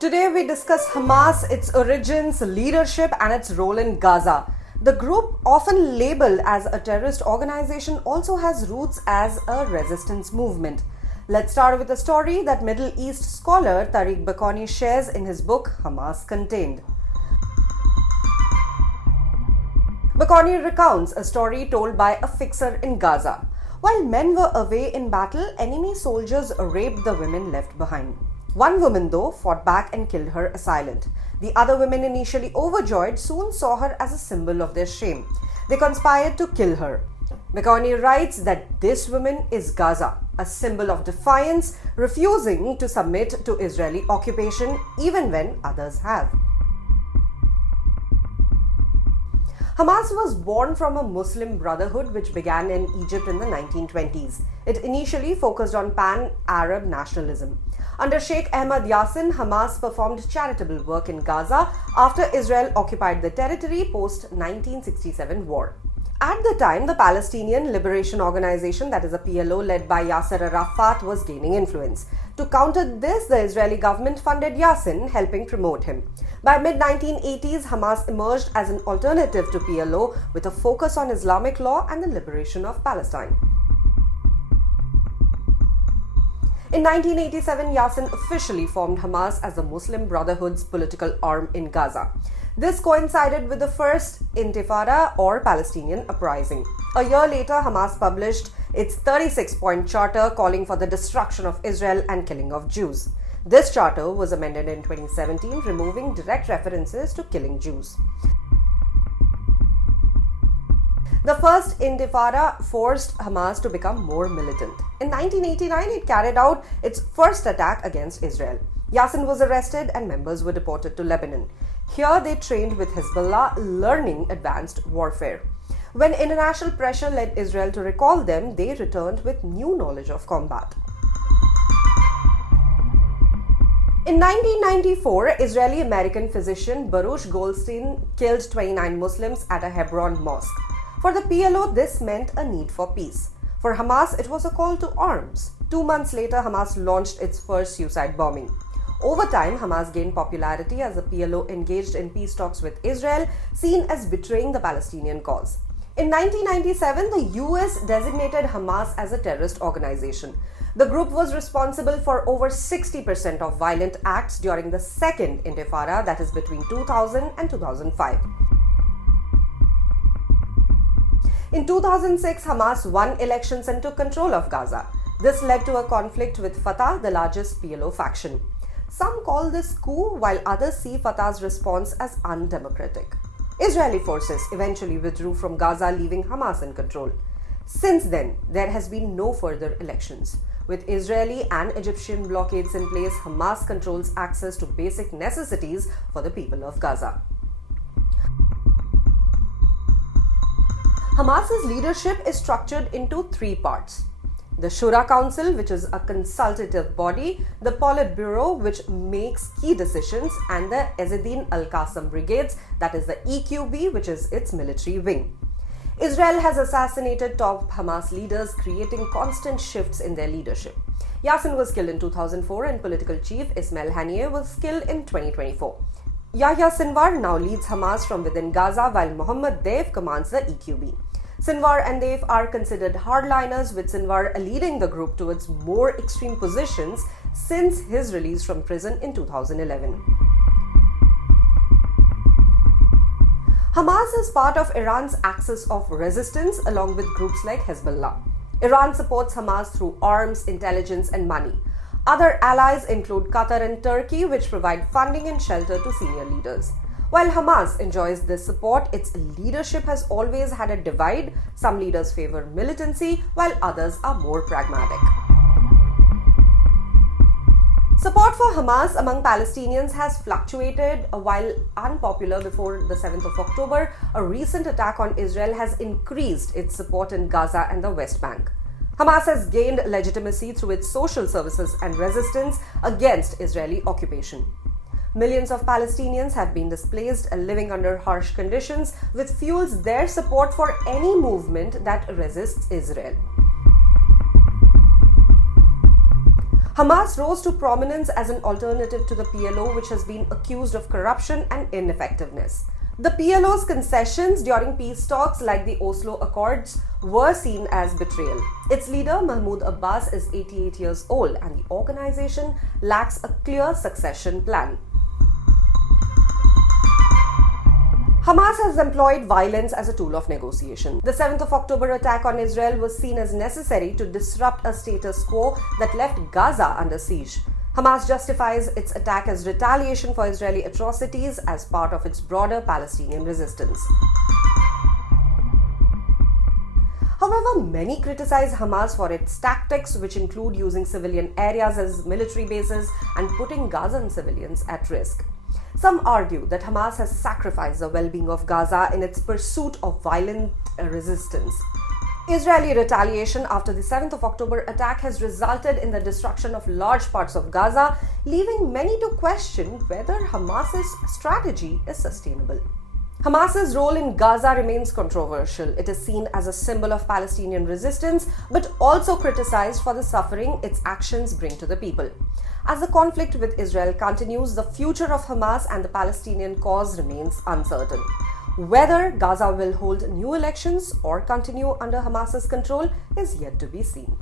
Today we discuss Hamas, its origins, leadership and its role in Gaza. The group, often labeled as a terrorist organization, also has roots as a resistance movement. Let's start with a story that Middle East scholar Tareq Baconi shares in his book Hamas Contained. Baconi recounts a story told by a fixer in Gaza. While men were away in battle, enemy soldiers raped the women left behind. One woman, though, fought back and killed her assailant. The other women, initially overjoyed, soon saw her as a symbol of their shame. They conspired to kill her. Baconi writes that this woman is Gaza, a symbol of defiance, refusing to submit to Israeli occupation even when others have. Hamas was born from a Muslim Brotherhood which began in Egypt in the 1920s. It initially focused on pan-Arab nationalism. Under Sheikh Ahmed Yassin, Hamas performed charitable work in Gaza after Israel occupied the territory post-1967 war. At the time, the Palestinian Liberation Organization, that is a PLO led by Yasser Arafat, was gaining influence. To counter this, the Israeli government funded Yassin, helping promote him. By mid-1980s, Hamas emerged as an alternative to PLO with a focus on Islamic law and the liberation of Palestine. In 1987, Yassin officially formed Hamas as the Muslim Brotherhood's political arm in Gaza. This coincided with the First Intifada or Palestinian uprising. A year later, Hamas published its 36-point charter calling for the destruction of Israel and killing of Jews. This charter was amended in 2017, removing direct references to killing Jews. The First Intifada forced Hamas to become more militant. In 1989, it carried out its first attack against Israel. Yassin was arrested and members were deported to Lebanon. Here they trained with Hezbollah, learning advanced warfare. When international pressure led Israel to recall them, they returned with new knowledge of combat. In 1994, Israeli-American physician Baruch Goldstein killed 29 Muslims at a Hebron mosque. For the PLO, this meant a need for peace. For Hamas, it was a call to arms. 2 months later, Hamas launched its first suicide bombing. Over time, Hamas gained popularity as the PLO engaged in peace talks with Israel, seen as betraying the Palestinian cause. In 1997, the US designated Hamas as a terrorist organization. The group was responsible for over 60% of violent acts during the Second Intifada, that is between 2000 and 2005. In 2006, Hamas won elections and took control of Gaza. This led to a conflict with Fatah, the largest PLO faction. Some call this coup, while others see Fatah's response as undemocratic. Israeli forces eventually withdrew from Gaza, leaving Hamas in control. Since then, there has been no further elections. With Israeli and Egyptian blockades in place, Hamas controls access to basic necessities for the people of Gaza. Hamas's leadership is structured into three parts. The Shura Council, which is a consultative body, the Politburo, which makes key decisions, and the Ezzedine Al-Qassam Brigades, that is the EQB, which is its military wing. Israel has assassinated top Hamas leaders, creating constant shifts in their leadership. Yassin was killed in 2004 and political chief Ismail Haniyeh was killed in 2024. Yahya Sinwar now leads Hamas from within Gaza, while Mohammad Deif commands the EQB. Sinwar and Deif are considered hardliners, with Sinwar leading the group towards more extreme positions since his release from prison in 2011. Hamas is part of Iran's axis of resistance along with groups like Hezbollah. Iran supports Hamas through arms, intelligence and money. Other allies include Qatar and Turkey, which provide funding and shelter to senior leaders. While Hamas enjoys this support, its leadership has always had a divide. Some leaders favor militancy, while others are more pragmatic. Support for Hamas among Palestinians has fluctuated. While unpopular before the 7th of October, a recent attack on Israel has increased its support in Gaza and the West Bank. Hamas has gained legitimacy through its social services and resistance against Israeli occupation. Millions of Palestinians have been displaced, living under harsh conditions, which fuels their support for any movement that resists Israel. Hamas rose to prominence as an alternative to the PLO, which has been accused of corruption and ineffectiveness. The PLO's concessions during peace talks like the Oslo Accords were seen as betrayal. Its leader, Mahmoud Abbas, is 88 years old and the organization lacks a clear succession plan. Hamas has employed violence as a tool of negotiation. The 7th of October attack on Israel was seen as necessary to disrupt a status quo that left Gaza under siege. Hamas justifies its attack as retaliation for Israeli atrocities as part of its broader Palestinian resistance. However, many criticize Hamas for its tactics, which include using civilian areas as military bases and putting Gazan civilians at risk. Some argue that Hamas has sacrificed the well-being of Gaza in its pursuit of violent resistance. Israeli retaliation after the 7th of October attack has resulted in the destruction of large parts of Gaza, leaving many to question whether Hamas's strategy is sustainable. Hamas's role in Gaza remains controversial. It is seen as a symbol of Palestinian resistance, but also criticized for the suffering its actions bring to the people. As the conflict with Israel continues, the future of Hamas and the Palestinian cause remains uncertain. Whether Gaza will hold new elections or continue under Hamas's control is yet to be seen.